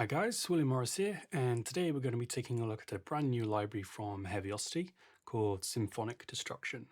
Hi guys, William Morris here, and today we're going to be taking a look at a brand new library from Heavyocity called Symphonic Destruction.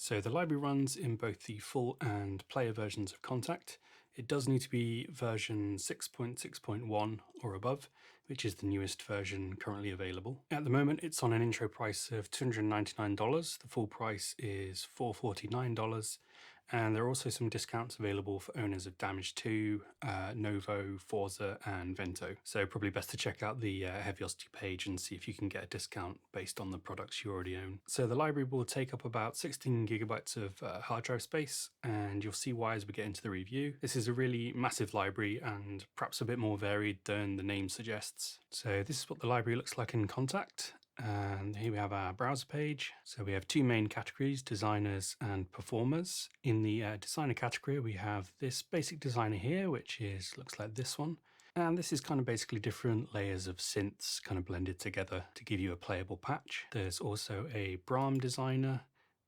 So the library runs in both the full and player versions of Kontakt. It does need to be version 6.6.1 or above, which is the newest version currently available. At the moment, it's on an intro price of $299. The full price is $449. And there are also some discounts available for owners of Damage 2, Novo, Forza, and Vento. So probably best to check out the Heavyocity page and see if you can get a discount based on the products you already own. So the library will take up about 16 gigabytes of hard drive space, and you'll see why as we get into the review. This is a really massive library and perhaps a bit more varied than the name suggests. So this is what the library looks like in Kontakt. And here we have our browser page. So we have two main categories, designers and performers. In the designer category, we have this basic designer here, which looks like this one. And this is kind of basically different layers of synths kind of blended together to give you a playable patch. There's also a Braam Designer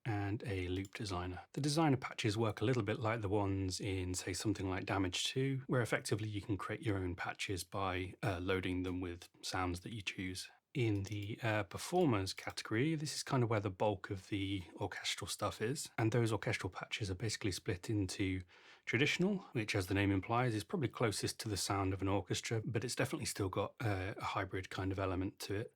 and a loop designer. The designer patches work a little bit like the ones in, say, something like Damage 2, where effectively you can create your own patches by loading them with sounds that you choose. In the performers category, this is kind of where the bulk of the orchestral stuff is, and those orchestral patches are basically split into traditional, which as the name implies is probably closest to the sound of an orchestra, but it's definitely still got a hybrid kind of element to it.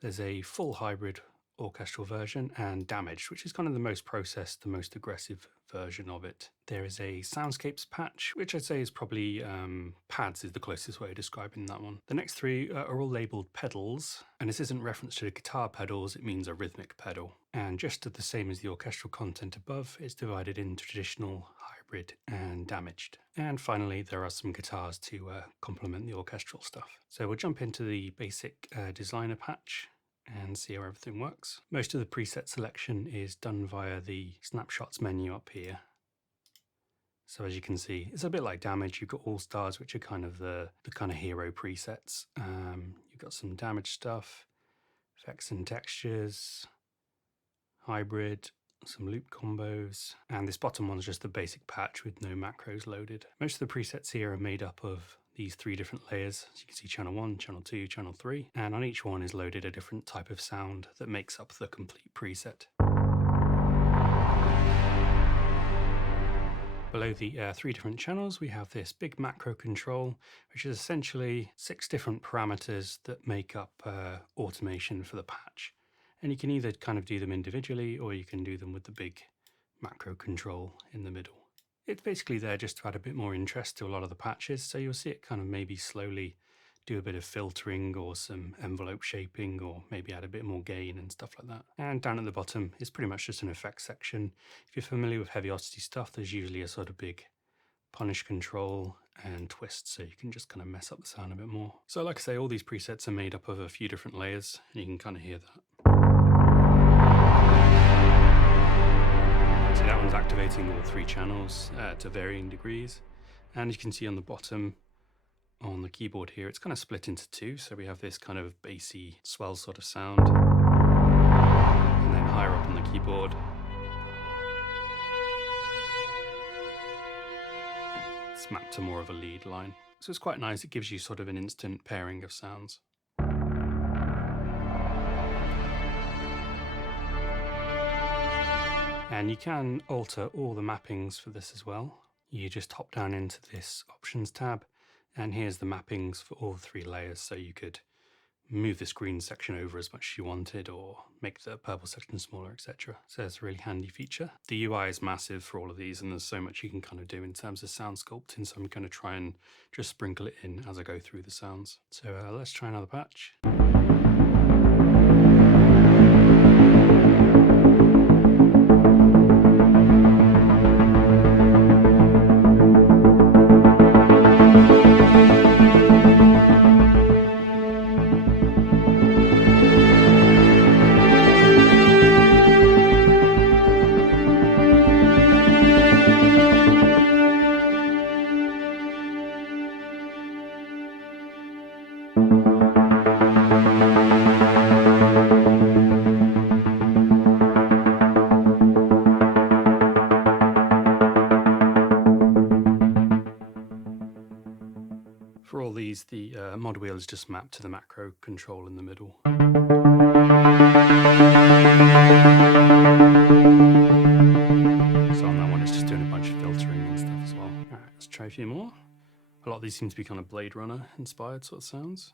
There's a full hybrid orchestral version, and Damaged, which is kind of the most processed, the most aggressive version of it. There is a Soundscapes patch, which I'd say is probably pads is the closest way of describing that one. The next three are all labeled pedals, and this isn't reference to the guitar pedals, it means a rhythmic pedal. And just the same as the orchestral content above, it's divided into traditional, hybrid, and damaged. And finally, there are some guitars to complement the orchestral stuff. So we'll jump into the basic designer patch and see how everything works. Most of the preset selection is done via the snapshots menu up here. So as you can see, it's a bit like Damage. You've got All Stars, which are kind of the kind of hero presets. You've got some Damage stuff, effects and textures, hybrid, some loop combos, and this bottom one's just the basic patch with no macros loaded. Most of the presets here are made up of these three different layers. As you can see, channel 1, channel 2, channel 3, and on each one is loaded a different type of sound that makes up the complete preset. Below the three different channels, we have this big macro control, which is essentially 6 different parameters that make up automation for the patch. And you can either kind of do them individually, or you can do them with the big macro control in the middle. It's basically there just to add a bit more interest to a lot of the patches, so you'll see it kind of maybe slowly do a bit of filtering or some envelope shaping, or maybe add a bit more gain and stuff like that. And down at the bottom is pretty much just an effects section. If you're familiar with Heavyocity stuff, there's usually a sort of big punish control and twist, so you can just kind of mess up the sound a bit more. So like I say, all these presets are made up of a few different layers, and you can kind of hear that. So that one's activating all 3 channels to varying degrees. And you can see on the bottom on the keyboard here, it's kind of split into two. So we have this kind of bassy swell sort of sound. And then higher up on the keyboard, it's mapped to more of a lead line. So it's quite nice. It gives you sort of an instant pairing of sounds. And you can alter all the mappings for this as well. You just hop down into this options tab, and here's the mappings for all three layers. So you could move this green section over as much as you wanted, or make the purple section smaller, etc. So it's a really handy feature. The UI is massive for all of these, and there's so much you can kind of do in terms of sound sculpting. So I'm going to try and just sprinkle it in as I go through the sounds. So let's try another patch. For all these, the mod wheel is just mapped to the macro control in the middle. So on that one, it's just doing a bunch of filtering and stuff as well. All right, let's try a few more. A lot of these seem to be kind of Blade Runner inspired sort of sounds.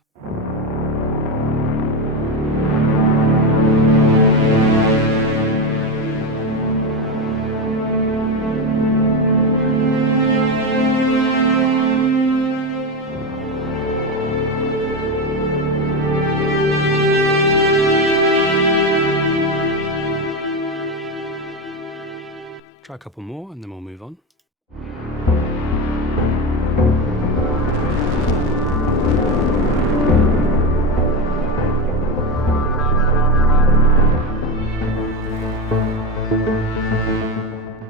Try a couple more and then we'll move on.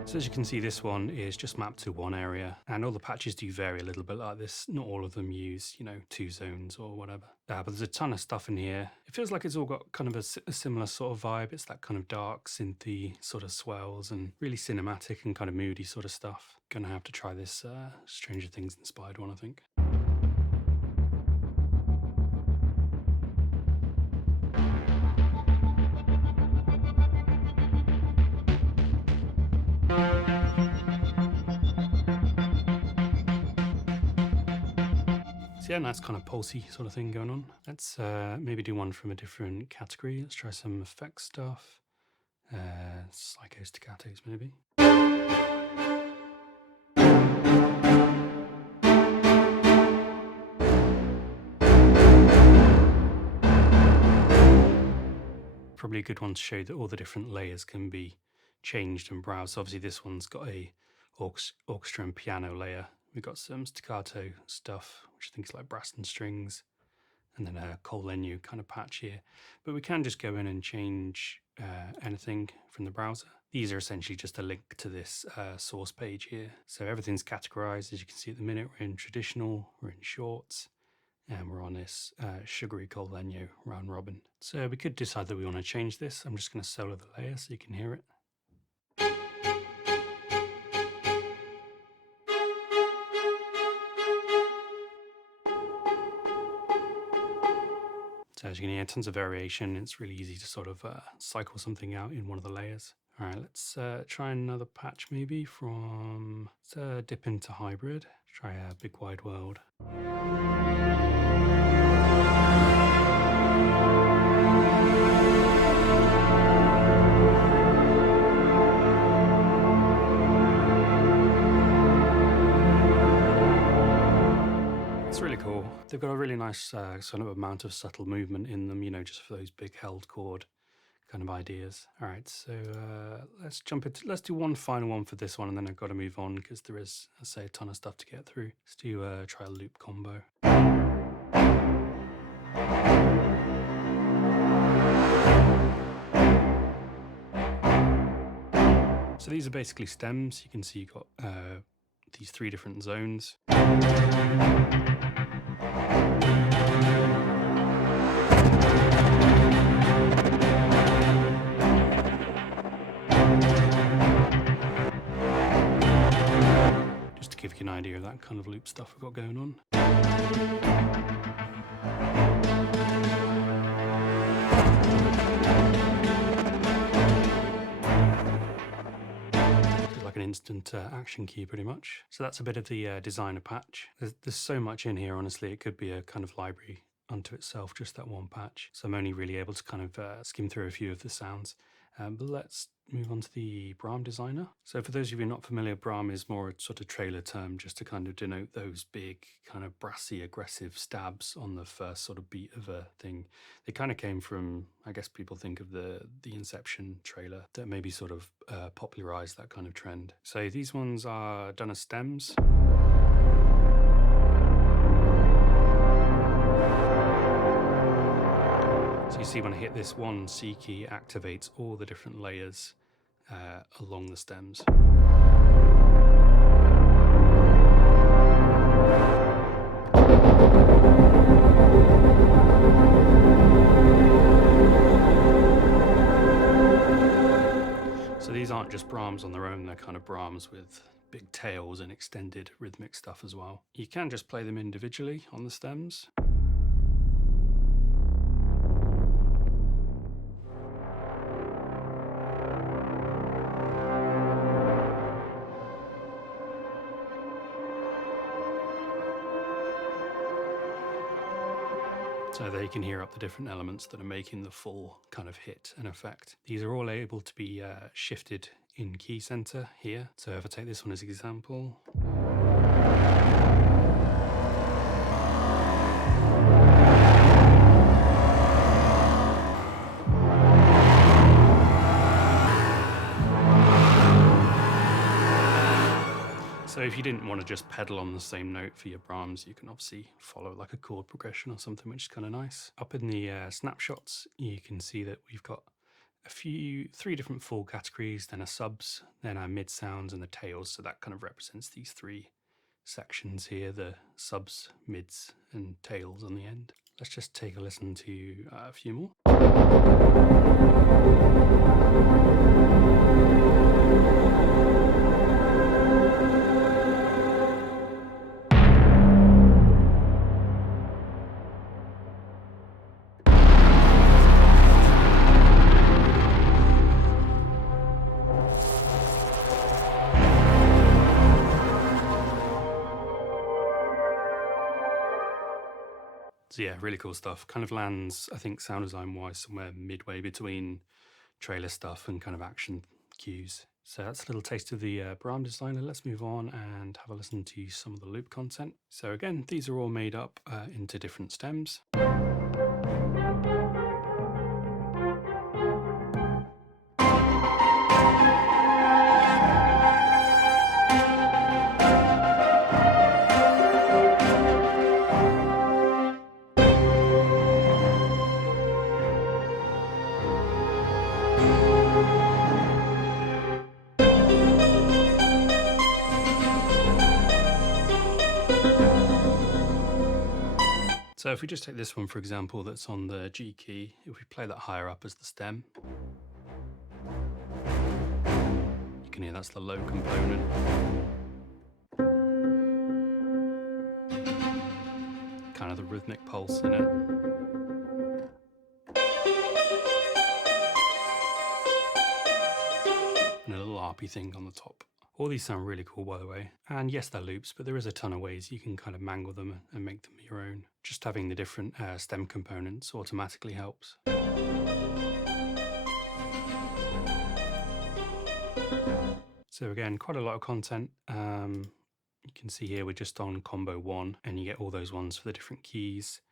So as you can see, this one is just mapped to one area, and all the patches do vary a little bit like this. Not all of them use, 2 zones or whatever. But there's a ton of stuff in here. It feels like it's all got kind of a similar sort of vibe. It's that kind of dark, synthy sort of swells and really cinematic and kind of moody sort of stuff. Gonna have to try this Stranger Things inspired one, I think. So yeah, nice kind of pulsy sort of thing going on. Let's maybe do one from a different category. Let's try some effects stuff. Psycho staccatos maybe. Probably a good one to show that all the different layers can be changed and browsed. So obviously this one's got a orchestra and piano layer. We've got some staccato stuff, which I think is like brass and strings, and then a Colenu kind of patch here. But we can just go in and change anything from the browser. These are essentially just a link to this source page here. So everything's categorized. As you can see at the minute, we're in traditional, we're in shorts, and we're on this sugary Colenu round robin. So we could decide that we want to change this. I'm just going to solo the layer so you can hear it. So as you can hear, tons of variation. It's really easy to sort of cycle something out in one of the layers. All right, let's try another patch maybe from, let's dip into hybrid. Try a Big Wide World. It's really cool. They've got a really nice sort of amount of subtle movement in them, just for those big held chord kind of ideas. All right, so let's jump into, let's do one final one for this one, and then I've got to move on because there is, I say, a ton of stuff to get through. Let's do try a loop combo. So these are basically stems. You can see you've got these 3 different zones. Just to give you an idea of that kind of loop stuff we've got going on. Like an instant action key pretty much. So that's a bit of the designer patch. There's so much in here, honestly. It could be a kind of library unto itself, just that one patch. So I'm only really able to kind of skim through a few of the sounds. But let's move on to the Braam Designer. So for those of you not familiar, Braam is more a sort of trailer term just to kind of denote those big kind of brassy aggressive stabs on the first sort of beat of a thing. They kind of came from, I guess people think of the Inception trailer that maybe sort of popularized that kind of trend. So these ones are done as stems. So you see when I hit this one C key, it activates all the different layers along the stems. So these aren't just Brahms on their own, they're kind of Brahms with big tails and extended rhythmic stuff as well. You can just play them individually on the stems. So there you can hear up the different elements that are making the full kind of hit and effect. These are all able to be shifted in key center here. So if I take this one as an example. So if you didn't want to just pedal on the same note for your Brahms, you can obviously follow like a chord progression or something, which is kind of nice. Up in the snapshots, you can see that we've got three different full categories, then a subs, then our mid sounds and the tails. So that kind of represents these 3 sections here, the subs, mids and tails on the end. Let's just take a listen to a few more. So yeah, really cool stuff. Kind of lands, I think, sound design wise, somewhere midway between trailer stuff and kind of action cues. So that's a little taste of the Braam Designer. Let's move on and have a listen to some of the loop content. So again, these are all made up into different stems. So if we just take this one, for example, that's on the G key, if we play that higher up as the stem, you can hear that's the low component. Kind of the rhythmic pulse in it. And a little harpy thing on the top. All these sound really cool, by the way. And yes, they're loops, but there is a ton of ways you can kind of mangle them and make them your own. Just having the different stem components automatically helps. So again, quite a lot of content. You can see here we're just on combo 1, and you get all those ones for the different keys.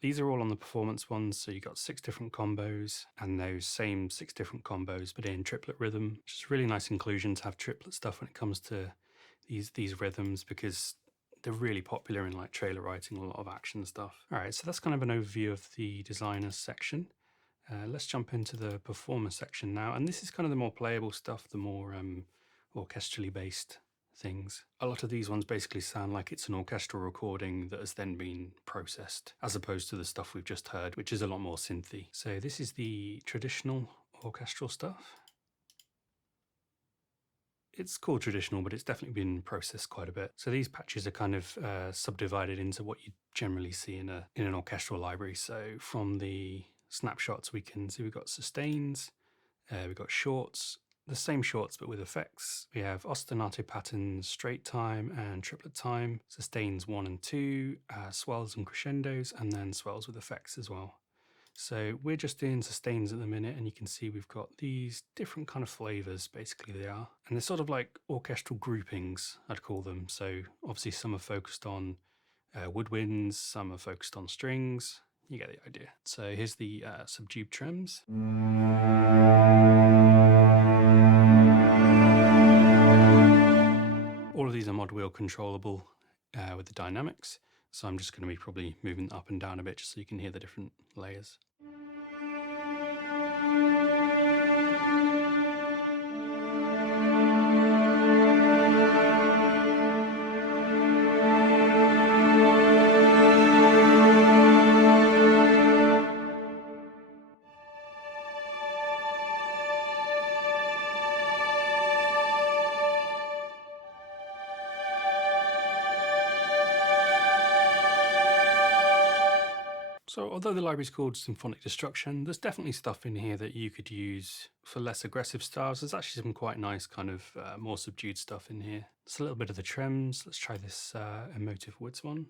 These are all on the performance ones, so you've got 6 different combos, and those same 6 different combos, but in triplet rhythm, which is a really nice inclusion to have triplet stuff when it comes to these rhythms, because they're really popular in like trailer writing, a lot of action stuff. All right, so that's kind of an overview of the designers section. Let's jump into the performer section now, and this is kind of the more playable stuff, the more orchestrally based things. A lot of these ones basically sound like it's an orchestral recording that has then been processed, as opposed to the stuff we've just heard, which is a lot more synthy. So this is the traditional orchestral stuff. It's called traditional, but it's definitely been processed quite a bit. So these patches are kind of subdivided into what you generally see in an orchestral library. So from the snapshots, we can see we've got sustains, we've got shorts, the same shorts but with effects. We have ostinato patterns, straight time and triplet time, sustains 1 and 2, swells and crescendos, and then swells with effects as well. So we're just doing sustains at the minute, and you can see we've got these different kind of flavors, basically they are. And they're sort of like orchestral groupings, I'd call them. So obviously some are focused on woodwinds, some are focused on strings. You get the idea. So here's the subdued trems. All of these are mod wheel controllable with the dynamics. So I'm just going to be probably moving up and down a bit just so you can hear the different layers. So although the library is called Symphonic Destruction, there's definitely stuff in here that you could use for less aggressive styles. There's actually some quite nice kind of more subdued stuff in here. It's a little bit of the trems. Let's try this emotive woods one.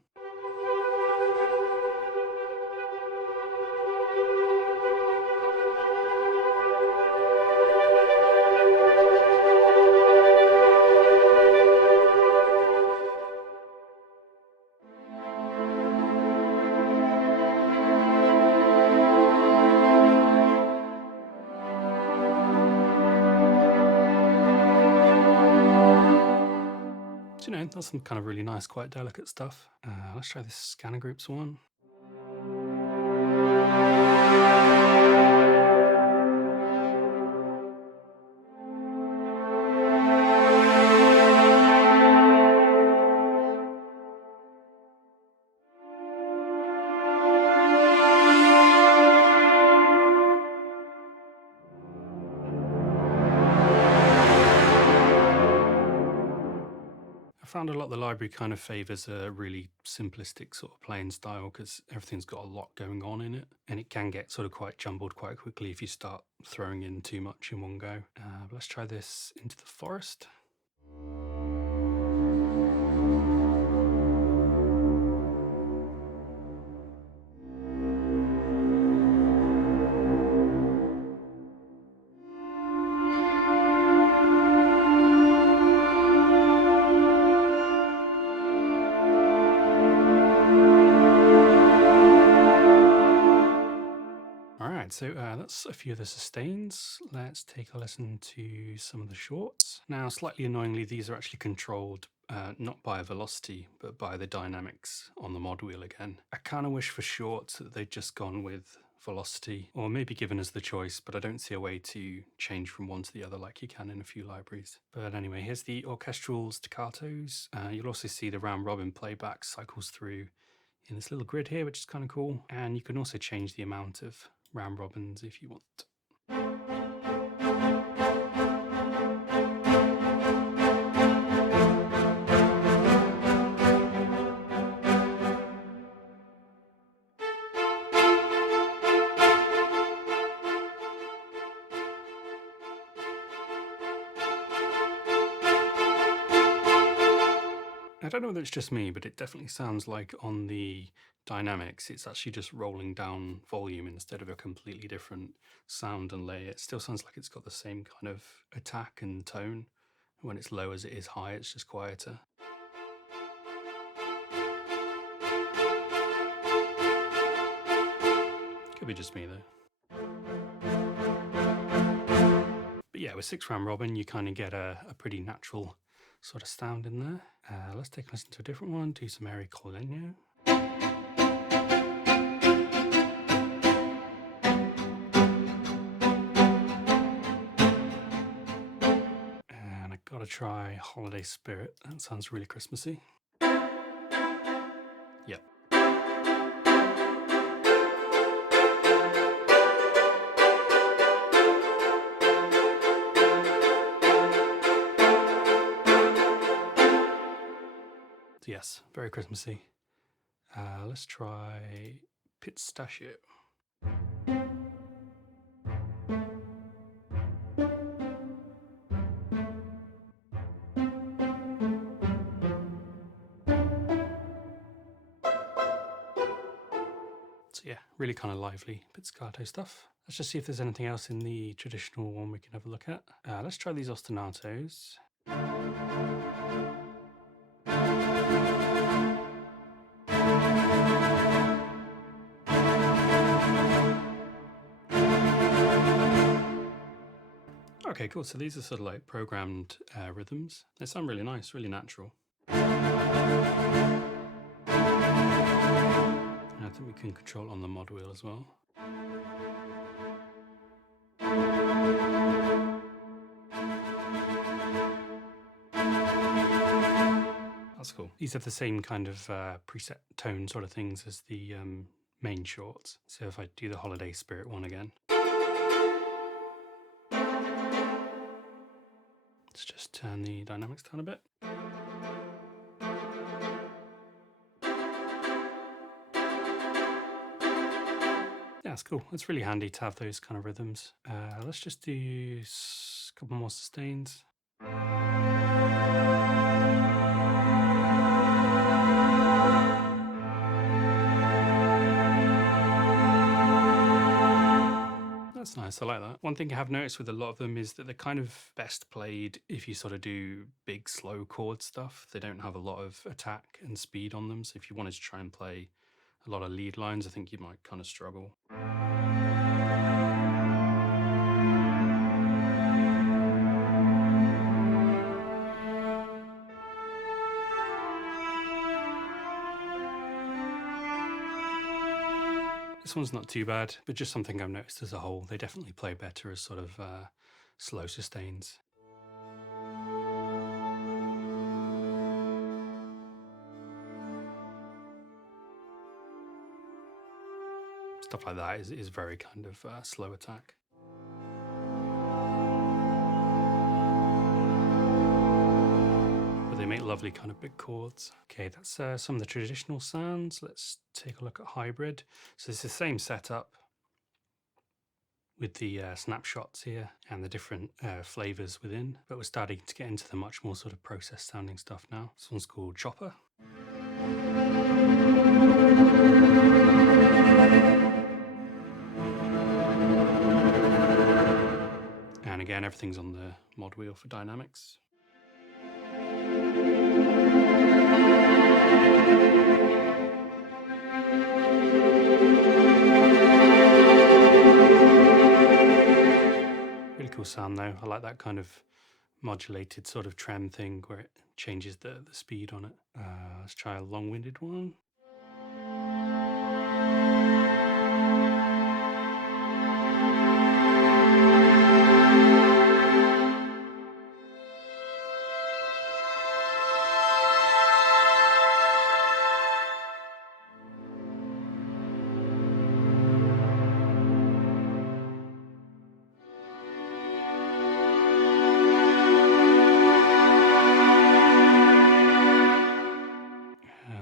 So, you know, that's some kind of really nice, quite delicate stuff. Let's try this scanner groups one. I found a lot of the library kind of favours a really simplistic sort of playing style because everything's got a lot going on in it, and it can get sort of quite jumbled quite quickly if you start throwing in too much in one go. Let's try this into the forest. So that's a few of the sustains. Let's take a listen to some of the shorts. Now, slightly annoyingly, these are actually controlled not by velocity, but by the dynamics on the mod wheel again. I kind of wish for shorts that they'd just gone with velocity, or maybe given us the choice, but I don't see a way to change from one to the other like you can in a few libraries. But anyway, here's the orchestral staccatos. You'll also see the round robin playback cycles through in this little grid here, which is kind of cool. And you can also change the amount of round robins if you want. I don't know whether it's just me, but it definitely sounds like on the dynamics, it's actually just rolling down volume instead of a completely different sound and layer. It still sounds like it's got the same kind of attack and tone. When it's low as it is high, it's just quieter. Could be just me though. But yeah, with 6 round robin, you kind of get a pretty natural sort of sound in there. Let's take a listen to a different one, do some Eric Colenio. And I got Gotta try Holiday Spirit. That sounds really Christmassy. Yep. Yes, very Christmassy. Let's try Pistachio. So yeah, really kind of lively pizzicato stuff. Let's just see if there's anything else in the traditional one we can have a look at. Let's try these ostinatos. Okay, cool. So these are sort of like programmed rhythms. They sound really nice, really natural. I think we can control on the mod wheel as well. That's cool. These have the same kind of preset tone sort of things as the main shorts. So if I do the Holiday Spirit one again. Let's just turn the dynamics down a bit. Yeah, it's cool. It's really handy to have those kind of rhythms. Let's just do a couple more sustains. That's nice, I like that. One thing I have noticed with a lot of them is that they're kind of best played if you sort of do big slow chord stuff. They don't have a lot of attack and speed on them, so if you wanted to try and play a lot of lead lines, I think you might kind of struggle. This one's not too bad, but just something I've noticed as a whole. They definitely play better as sort of slow sustains. Stuff like that is very kind of slow attack. But they make lovely kind of big chords. Okay, that's some of the traditional sounds. Let's take a look at hybrid. So it's the same setup with the snapshots here and the different flavors within, but we're starting to get into the much more sort of processed sounding stuff now. This one's called Chopper. And again, everything's on the mod wheel for dynamics. Really cool sound though. I like that kind of modulated sort of trem thing where it changes the speed on it. Let's try a long-winded one.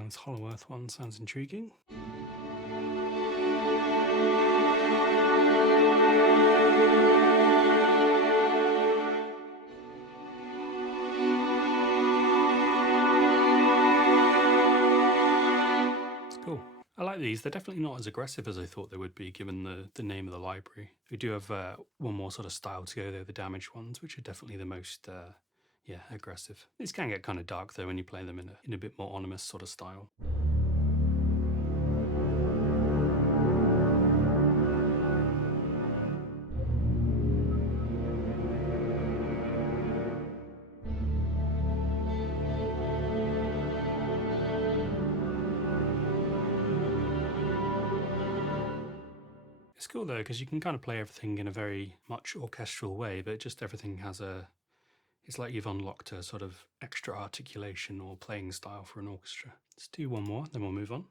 This Hollow Earth one sounds intriguing. It's cool. I like these. They're definitely not as aggressive as I thought they would be given the name of the library. We do have one more sort of style to go there, the damaged ones, which are definitely the most aggressive. These can get kind of dark though when you play them in a bit more ominous sort of style. It's cool though because you can kind of play everything in a very much orchestral way, but just everything has it's like you've unlocked a sort of extra articulation or playing style for an orchestra. Let's do one more, then we'll move on.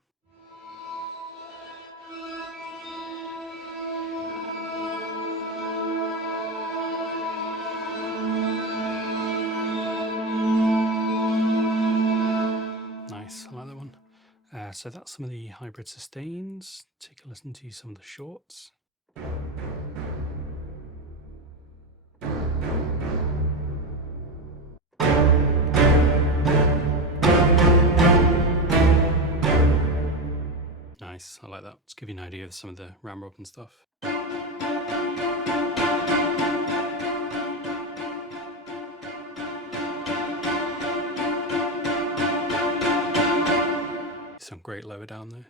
Nice, I like that one. So that's some of the hybrid sustains. Take a listen to some of the shorts. Nice, I like that. Let's give you an idea of some of the ramrod and stuff. Some great lower down there.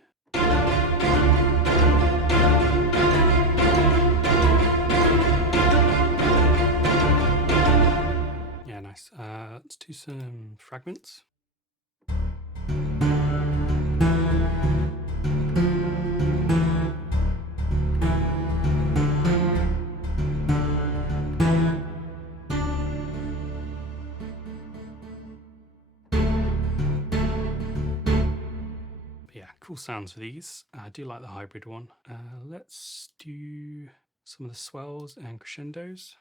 Yeah, nice. Let's do some fragments. Yeah, cool sounds for these. I do like the hybrid one. Let's do some of the swells and crescendos.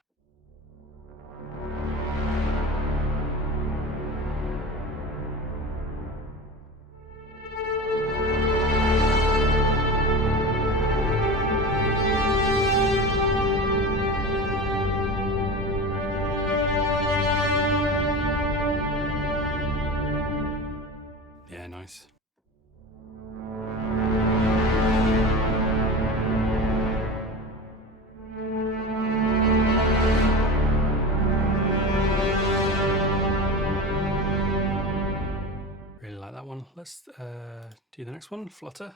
Yeah, nice. Really like that one. Let's do the next one, Flutter.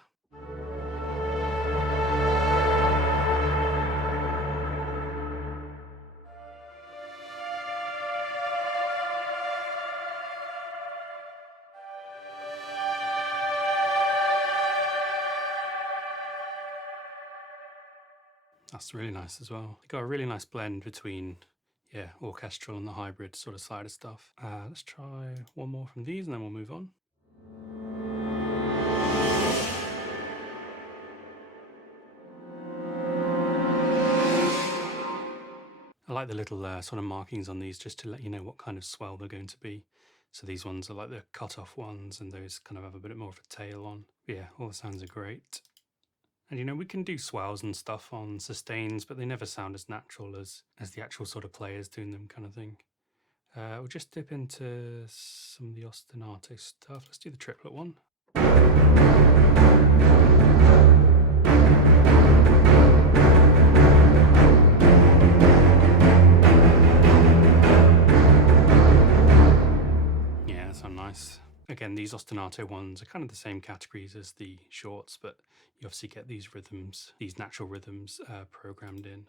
That's really nice as well. You've got a really nice blend between, yeah, orchestral and the hybrid sort of side of stuff. Let's try one more from these and then we'll move on. I like the little sort of markings on these just to let you know what kind of swell they're going to be. So these ones are like the cut-off ones and those kind of have a bit more of a tail on. But yeah, all the sounds are great. And you know, we can do swells and stuff on sustains, but they never sound as natural as the actual sort of players doing them kind of thing. We'll just dip into some of the ostinato stuff. Let's do the triplet one. Yeah, that sounds nice. Again, these ostinato ones are kind of the same categories as the shorts, but you obviously get these rhythms, these natural rhythms programmed in.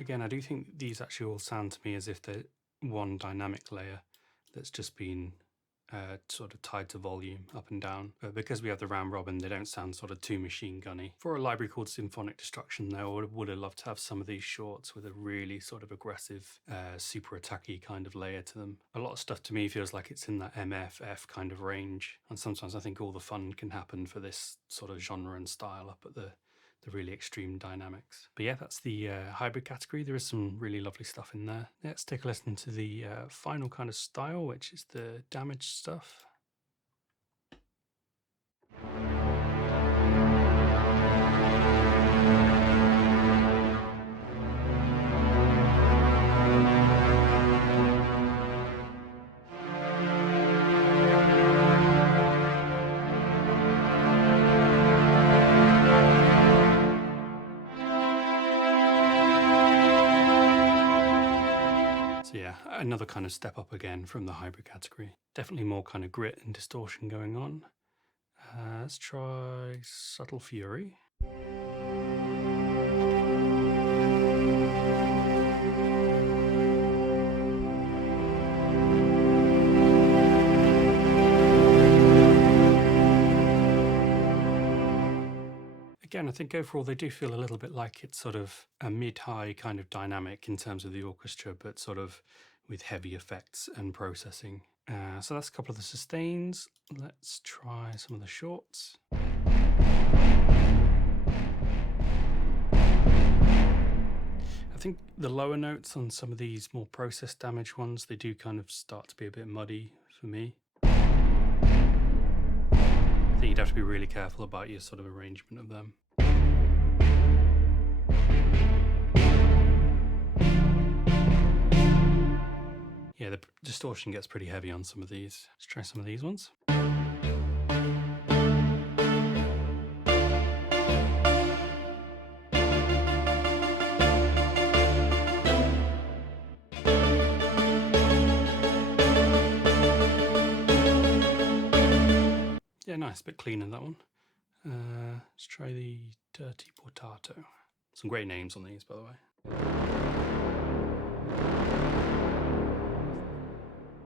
Again, I do think these actually all sound to me as if they're one dynamic layer that's just been sort of tied to volume up and down. But because we have the round robin, they don't sound sort of too machine gunny. For a library called Symphonic Destruction, though, I would have loved to have some of these shorts with a really sort of aggressive, super attacky kind of layer to them. A lot of stuff to me feels like it's in that MF kind of range. And sometimes I think all the fun can happen for this sort of genre and style up at the really extreme dynamics. But yeah, that's the hybrid category. There is some really lovely stuff in there. Let's take a listen to the final kind of style, which is the damaged stuff. Another kind of step up again from the hybrid category. Definitely more kind of grit and distortion going on. Let's try Subtle Fury. Again, I think overall they do feel a little bit like it's sort of a mid-high kind of dynamic in terms of the orchestra, but sort of with heavy effects and processing. So that's a couple of the sustains. Let's try some of the shorts. I think the lower notes on some of these more process damage ones, they do kind of start to be a bit muddy for me. I think you'd have to be really careful about your sort of arrangement of them. Yeah, the distortion gets pretty heavy on some of these. Let's try some of these ones. Yeah, nice, a bit cleaner that one. Let's try the Dirty Portato. Some great names on these, by the way.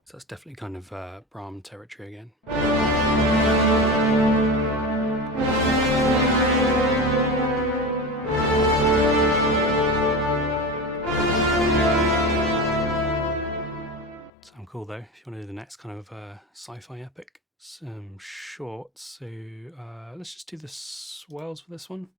So that's definitely kind of Braam territory again. Sound cool though, if you want to do the next kind of sci-fi epic. Some shorts, so let's just do the swells for this one.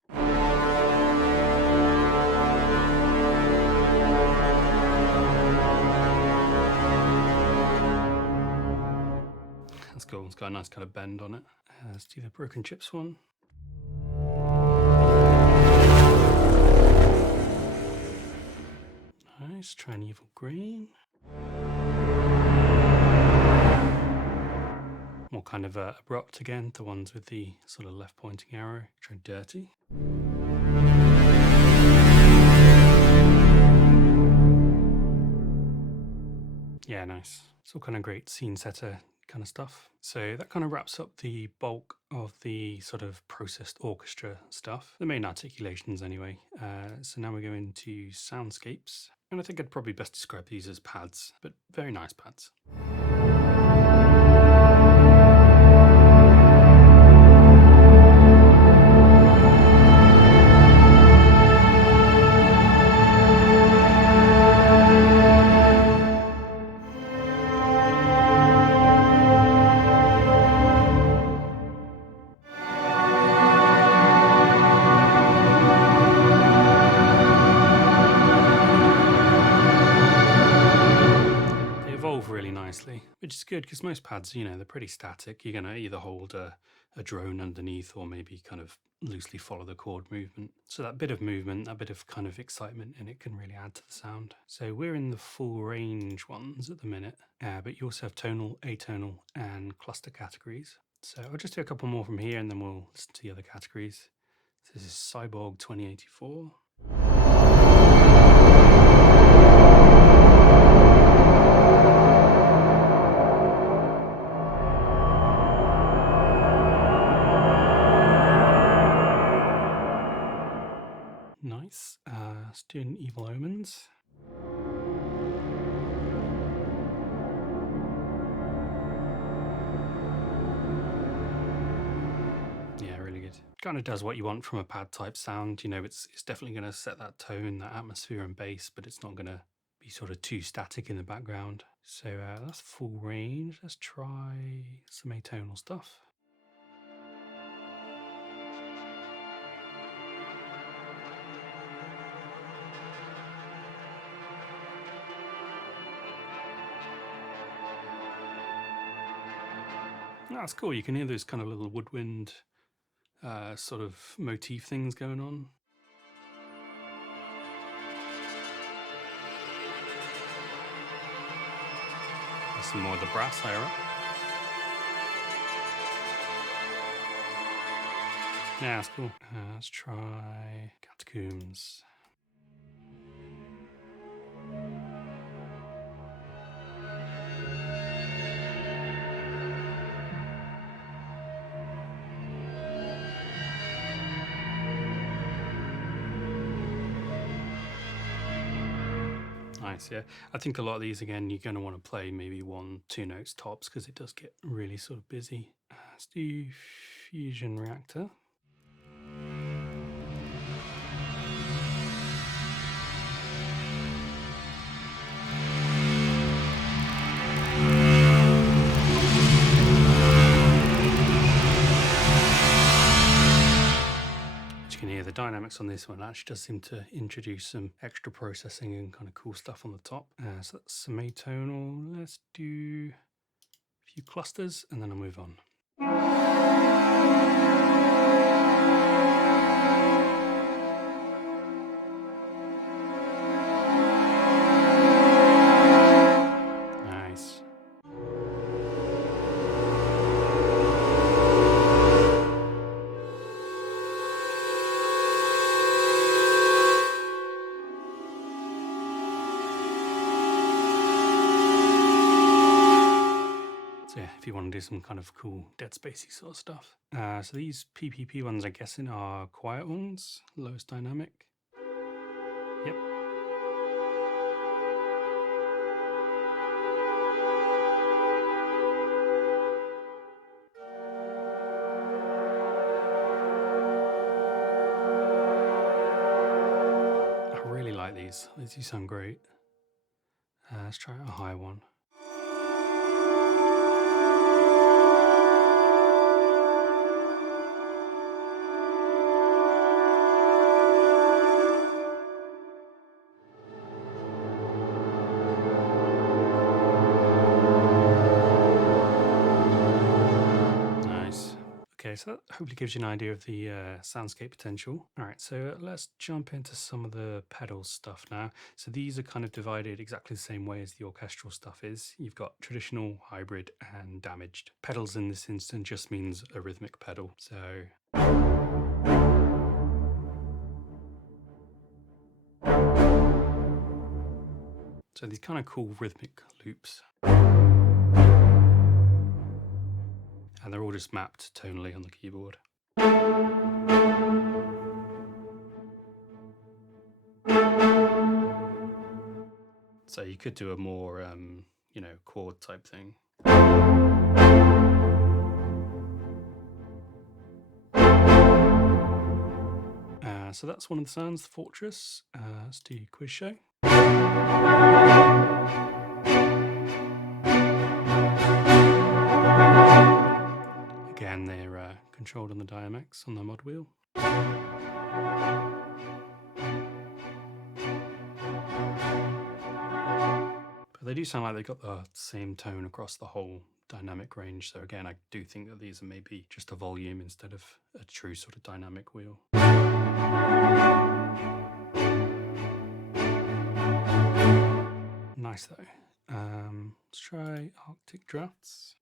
That's cool, it's got a nice kind of bend on it. Let's do the Broken Chips one. Nice, try an Evil Green. More kind of abrupt again, the ones with the sort of left pointing arrow. Try Dirty. Yeah, nice. It's all kind of great scene setter kind of stuff. So that kind of wraps up the bulk of the sort of processed orchestra stuff, the main articulations anyway. So now we go into Soundscapes, and I think I'd probably best describe these as pads, but very nice pads. Really nicely, which is good because most pads, you know, they're pretty static. You're going to either hold a drone underneath or maybe kind of loosely follow the chord movement. So that bit of movement, that bit of kind of excitement in it can really add to the sound. So we're in the full range ones at the minute, but you also have tonal, atonal and cluster categories. So I'll just do a couple more from here and then we'll listen to the other categories. So this is Cyborg 2084. Nice. Let's do an Evil Omens. Yeah, really good. Kind of does what you want from a pad type sound. You know, it's definitely going to set that tone, that atmosphere and bass, but it's not going to be sort of too static in the background. So that's full range. Let's try some atonal stuff. That's cool. You can hear those kind of little woodwind sort of motif things going on. Some more of the brass higher up. Yeah, that's cool. Let's try Catacombs. Nice, yeah. I think a lot of these, again, you're going to want to play maybe 1-2 notes tops because it does get really sort of busy. Let's do Fusion Reactor. the dynamics on this one actually does seem to introduce some extra processing and kind of cool stuff on the top. So that's semitonal. Let's do a few clusters and then I'll move on. Nice. So yeah, if you want to do some kind of cool Dead Spacey sort of stuff. So these PPP ones, I'm guessing, are quiet ones, lowest dynamic. Yep. I really like these. These do sound great. Let's try a high one. Okay, so that hopefully gives you an idea of the soundscape potential. All right, so let's jump into some of the pedals stuff now. So these are kind of divided exactly the same way as the orchestral stuff is. You've got traditional, hybrid, and damaged. Pedals in this instance just means a rhythmic pedal. So these kind of cool rhythmic loops. And they're all just mapped tonally on the keyboard. So you could do a more, you know, chord type thing. So that's one of the sounds, the Fortress. Let's do Quiz Show. Again, they're controlled on the Dynamics on the mod wheel. But they do sound like they've got the same tone across the whole dynamic range. So again, I do think that these are maybe just a volume instead of a true sort of dynamic wheel. Nice though. Let's try Arctic Drafts.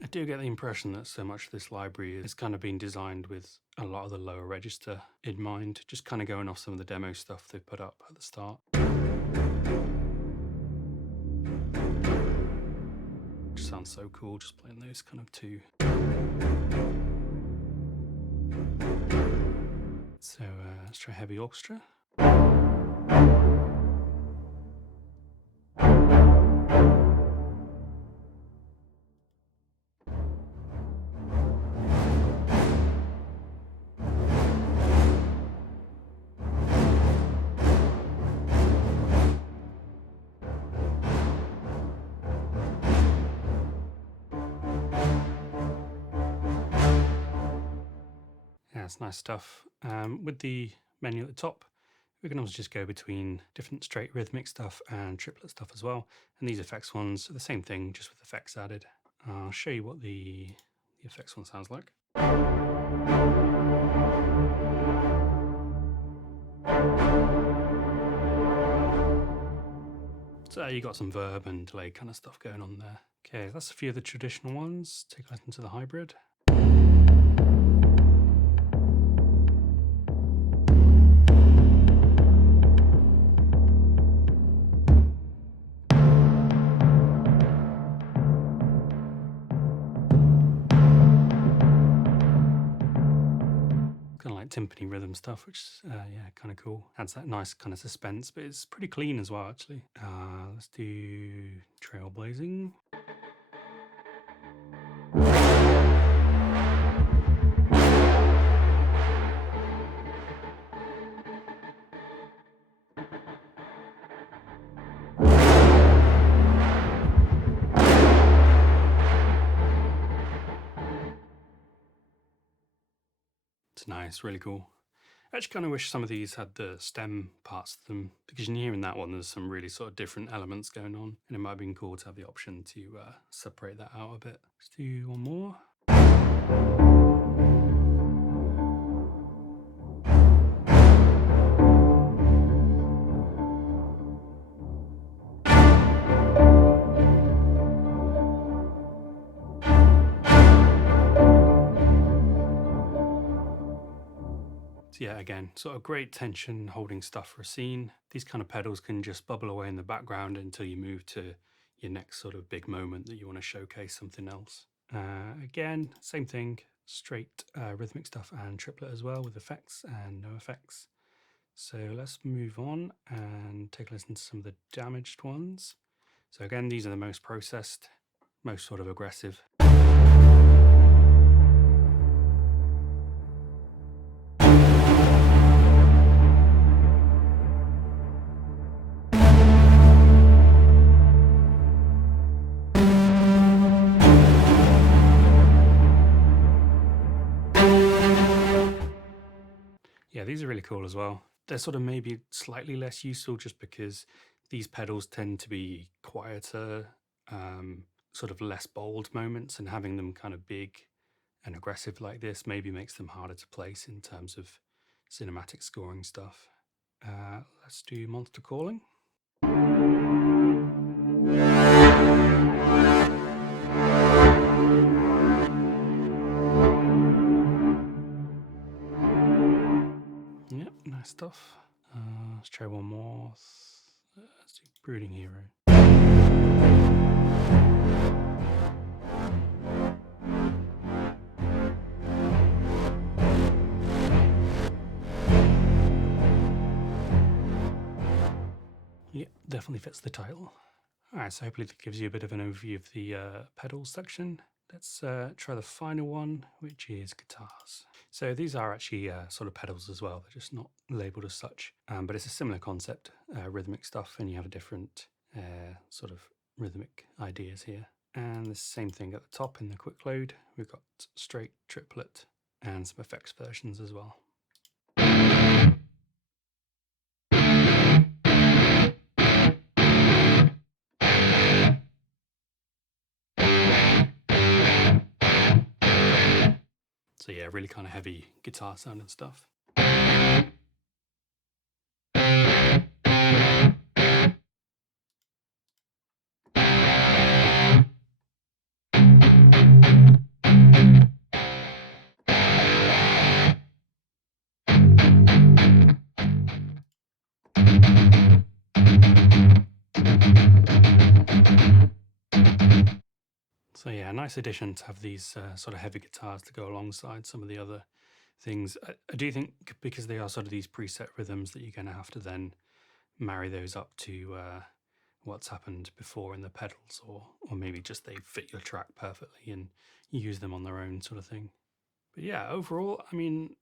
I do get the impression that so much of this library is kind of been designed with a lot of the lower register in mind, just kind of going off some of the demo stuff they put up at the start. Just sounds so cool just playing those kind of two. So let's try Heavy Orchestra. That's nice stuff. With the menu at the top, we can also just go between different straight rhythmic stuff and triplet stuff as well. And these effects ones are the same thing, just with effects added. I'll show you what the effects one sounds like. So you got some verb and delay kind of stuff going on there. Okay, that's a few of the traditional ones. Take a listen to the hybrid. Timpani rhythm stuff, which is yeah, kind of cool. Adds that nice kind of suspense, but it's pretty clean as well actually. Let's do Trailblazing. nice, really cool. I actually kind of wish some of these had the stem parts to them, because in here in that one there's some really sort of different elements going on, and it might have been cool to have the option to separate that out a bit. Let's do one more. Yeah, again, sort of great tension holding stuff for a scene. These kind of pedals can just bubble away in the background until you move to your next sort of big moment that you want to showcase something else. Again, same thing, straight rhythmic stuff and triplet as well with effects and no effects. So let's move on and take a listen to some of the damaged ones. So again, these are the most processed, most sort of aggressive. Yeah, these are really cool as well. They're sort of maybe slightly less useful just because these pedals tend to be quieter, sort of less bold moments, and having them kind of big and aggressive like this maybe makes them harder to place in terms of cinematic scoring stuff. Let's do Monster Calling. Yep, nice stuff. Let's try one more. Let's do Brooding Hero. Yep, definitely fits the title. Alright, so hopefully that gives you a bit of an overview of the pedals section. Let's try the final one, which is guitars. So these are actually sort of pedals as well, they're just not labelled as such. But it's a similar concept, rhythmic stuff, and you have a different sort of rhythmic ideas here. And the same thing at the top in the quick load, we've got straight, triplet, and some effects versions as well. So yeah, really kind of heavy guitar sound and stuff. So yeah, a nice addition to have these sort of heavy guitars to go alongside some of the other things. I do think because they are sort of these preset rhythms that you're going to have to then marry those up to what's happened before in the pedals, or maybe just they fit your track perfectly and you use them on their own sort of thing. But yeah, overall, I mean,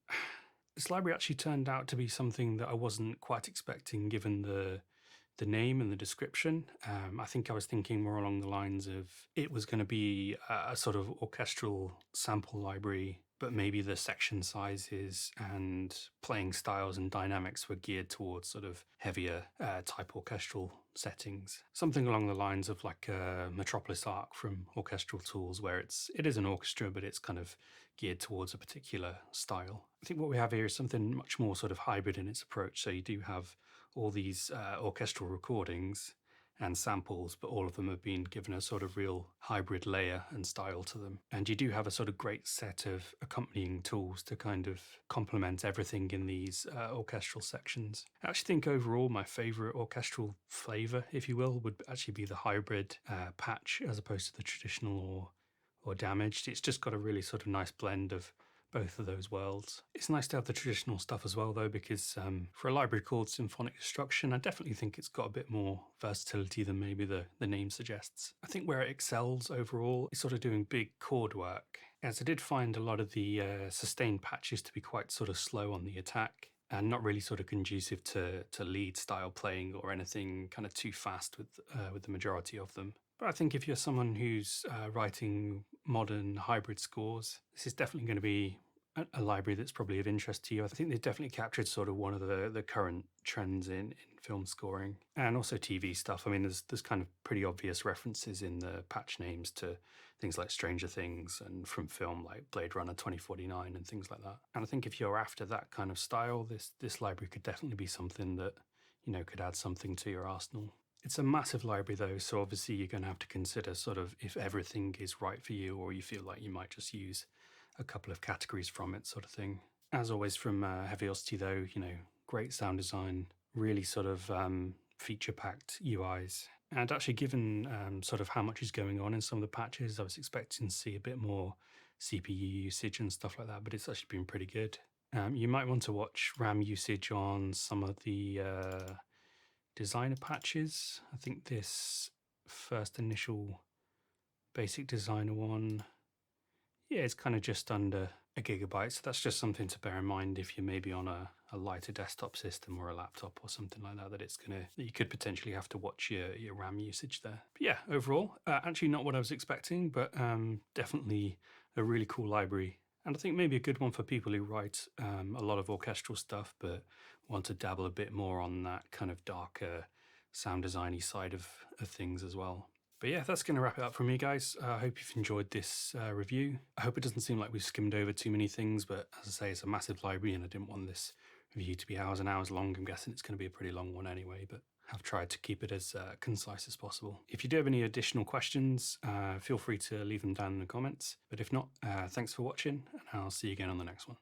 this library actually turned out to be something that I wasn't quite expecting given the name and the description. I think I was thinking more along the lines of it was going to be a sort of orchestral sample library, but maybe the section sizes and playing styles and dynamics were geared towards sort of heavier type orchestral settings. Something along the lines of like Metropolis Arc from Orchestral Tools, where it is an orchestra, but it's kind of geared towards a particular style. I think what we have here is something much more sort of hybrid in its approach. So you do have all these orchestral recordings and samples, but all of them have been given a sort of real hybrid layer and style to them. And you do have a sort of great set of accompanying tools to kind of complement everything in these orchestral sections. I actually think overall my favorite orchestral flavor, if you will, would actually be the hybrid patch as opposed to the traditional or damaged. It's just got a really sort of nice blend of both of those worlds. It's nice to have the traditional stuff as well though, because for a library called Symphonic Destruction, I definitely think it's got a bit more versatility than maybe the name suggests. I think where it excels overall is sort of doing big chord work, as I did find a lot of the sustained patches to be quite sort of slow on the attack and not really sort of conducive to lead style playing or anything kind of too fast with the majority of them. But I think if you're someone who's writing modern hybrid scores, this is definitely going to be a library that's probably of interest to you. I think they've definitely captured sort of one of the current trends in film scoring and also TV stuff. I mean, there's kind of pretty obvious references in the patch names to things like Stranger Things and from film like Blade Runner 2049 and things like that. And I think if you're after that kind of style, this library could definitely be something that, you know, could add something to your arsenal. It's a massive library though, so obviously you're going to have to consider sort of if everything is right for you or you feel like you might just use a couple of categories from it, sort of thing. As always from Heavyocity though, you know, great sound design, really sort of feature-packed UIs. And actually given sort of how much is going on in some of the patches, I was expecting to see a bit more CPU usage and stuff like that, but it's actually been pretty good. You might want to watch RAM usage on some of the designer patches. I think this first initial basic designer one, yeah, it's kind of just under a gigabyte. So that's just something to bear in mind if you're maybe on a lighter desktop system or a laptop or something like that, that you could potentially have to watch your RAM usage there. But yeah, overall, actually not what I was expecting, but definitely a really cool library. And I think maybe a good one for people who write a lot of orchestral stuff, but want to dabble a bit more on that kind of darker sound designy side of things as well. But yeah, that's going to wrap it up for me, guys. I hope you've enjoyed this review. I hope it doesn't seem like we've skimmed over too many things, but as I say, it's a massive library and I didn't want this review to be hours and hours long. I'm guessing it's going to be a pretty long one anyway, but I've tried to keep it as concise as possible. If you do have any additional questions, feel free to leave them down in the comments. But if not, thanks for watching, and I'll see you again on the next one.